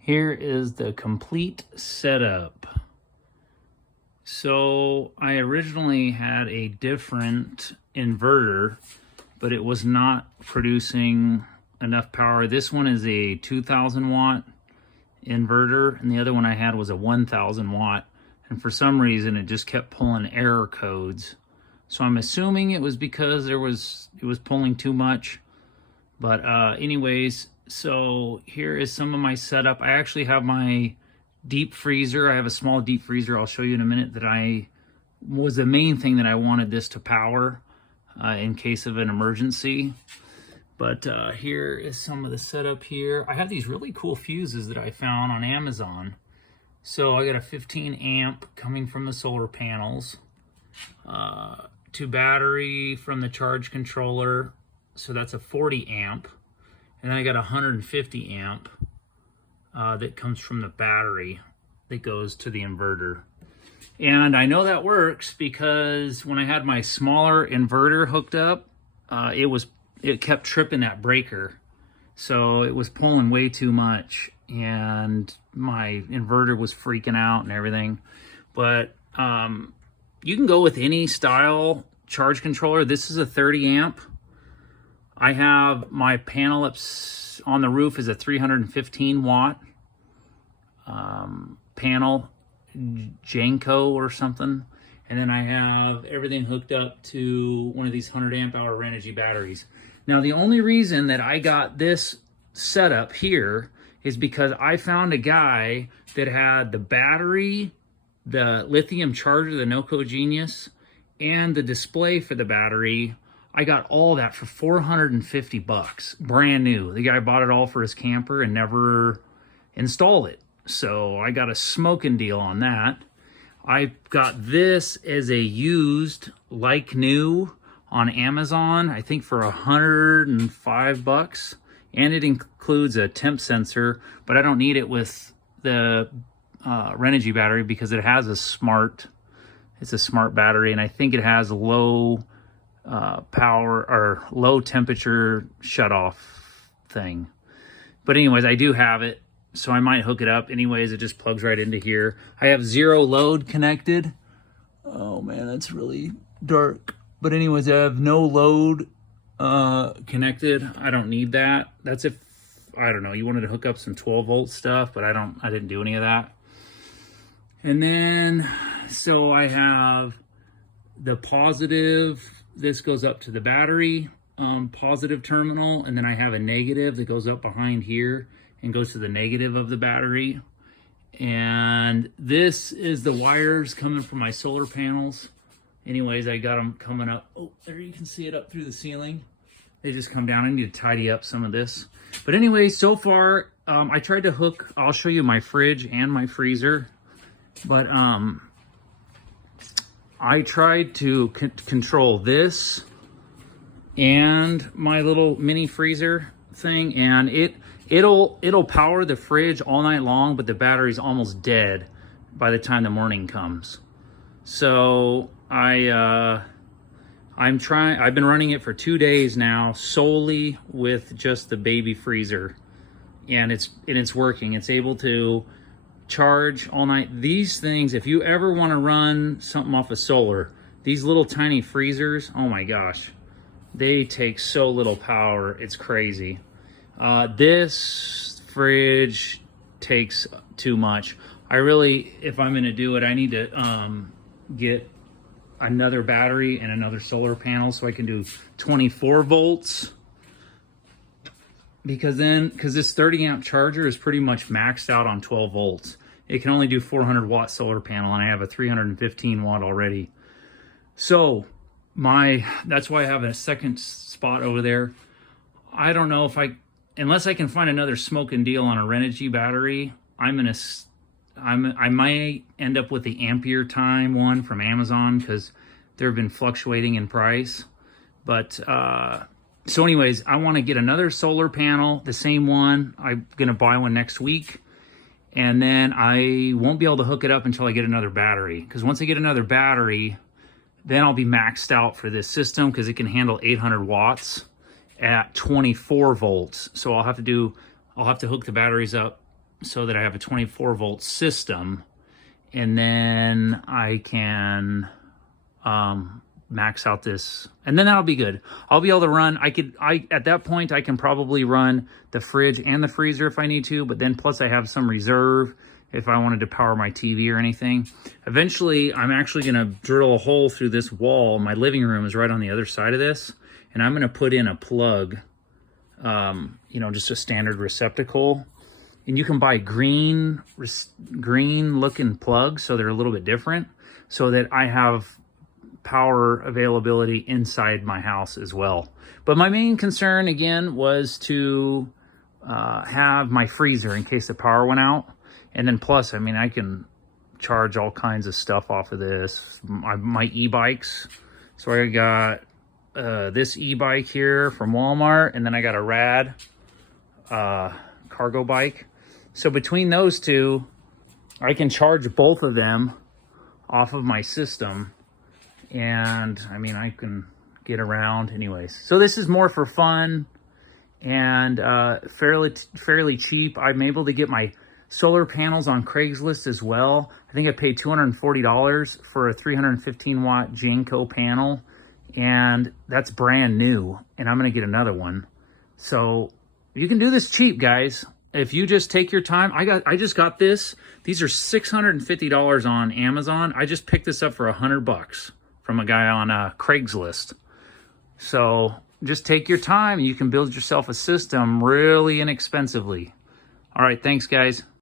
Here is the complete setup. So I originally had a different inverter, but it was not producing enough power. This one is a 2000 watt inverter, and the other one I had was a 1000 watt. And for some reason, it just kept pulling error codes. So I'm assuming it was because it was pulling too much. But anyways, so here is some of my setup. I actually have my deep freezer. I have a small deep freezer. I'll show you in a minute. That was the main thing that I wanted this to power in case of an emergency. But here is some of the setup here. I have these really cool fuses that I found on Amazon. So I got a 15 amp coming from the solar panels, to battery from the charge controller. So that's a 40 amp. And then I got a 150 amp that comes from the battery that goes to the inverter. And I know that works because when I had my smaller inverter hooked up, it kept tripping that breaker. So it was pulling way too much and my inverter was freaking out and everything. But you can go with any style charge controller. This is a 30 amp. I have my panel up on the roof is a 315 watt panel, Janko or something. And then I have everything hooked up to one of these 100 amp hour renogy batteries. Now, the only reason that I got this setup here is because I found a guy that had the battery, the lithium charger, the Noco Genius, and the display for the battery. I got all that for 450 bucks, brand new. The guy bought it all for his camper and never installed it. So I got a smoking deal on that. I got this as a used, like new, on Amazon, I think for 105 bucks. And it includes a temp sensor, but I don't need it with the Renogy battery because it has it's a smart battery, and I think it has low power or low temperature shut off thing. But anyways, I do have it, so I might hook it up. Anyways, it just plugs right into here. I have zero load connected. Oh man, that's really dark. But anyways, I have no load connected. I don't need that. That's if, I don't know, you wanted to hook up some 12 volt stuff, but I didn't do any of that. And then, so I have the positive, this goes up to the battery, positive terminal, and then I have a negative that goes up behind here and goes to the negative of the battery. And this is the wires coming from my solar panels. Anyways, I got them coming up. Oh, there you can see it up through the ceiling. They just come down. I need to tidy up some of this. But anyway, so far, I tried to hook, I'll show you my fridge and my freezer. But I tried to control this and my little mini freezer thing, and it'll power the fridge all night long, but the battery's almost dead by the time the morning comes. So I've been running it for 2 days now, solely with just the baby freezer, and it's working. It's able to charge all night. These things, if you ever want to run something off of solar, these little tiny freezers, oh my gosh, they take so little power, it's crazy. This fridge takes too much. If I'm gonna do it, I need to get another battery and another solar panel so I can do 24 volts. Because this 30 amp charger is pretty much maxed out on 12 volts. It can only do 400 watt solar panel, and I have a 315 watt already. So that's why I have a second spot over there. I don't know if unless I can find another smoking deal on a Renogy battery, I might end up with the Ampere Time one from Amazon because they've been fluctuating in price. But so anyways, I want to get another solar panel, the same one. I'm gonna buy one next week, and then I won't be able to hook it up until I get another battery. Because once I get another battery, then I'll be maxed out for this system because it can handle 800 watts at 24 volts. So I'll have to hook the batteries up so that I have a 24 volt system, and then I can max out this, and then that'll be good. I'll be able to run, at that point I can probably run the fridge and the freezer if I need to, but then plus I have some reserve if I wanted to power my TV or anything. Eventually I'm actually gonna drill a hole through this wall. My living room is right on the other side of this, and I'm gonna put in a plug, you know, just a standard receptacle. And you can buy green looking plugs, so they're a little bit different, so that I have power availability inside my house as well. But my main concern again was to have my freezer in case the power went out. And then plus, I mean, I can charge all kinds of stuff off of this. My e-bikes. So I got this e-bike here from Walmart, and then I got a rad cargo bike. So between those two, I can charge both of them off of my system. And I mean, I can get around anyways. So this is more for fun and fairly cheap. I'm able to get my solar panels on Craigslist as well. I think I paid $240 for a 315 watt Janko panel, and that's brand new, and I'm gonna get another one. So you can do this cheap, guys. If you just take your time. I just got this. These are $650 on Amazon. I just picked this up for $100 from a guy on Craigslist. So just take your time. You can build yourself a system really inexpensively. All right, thanks guys.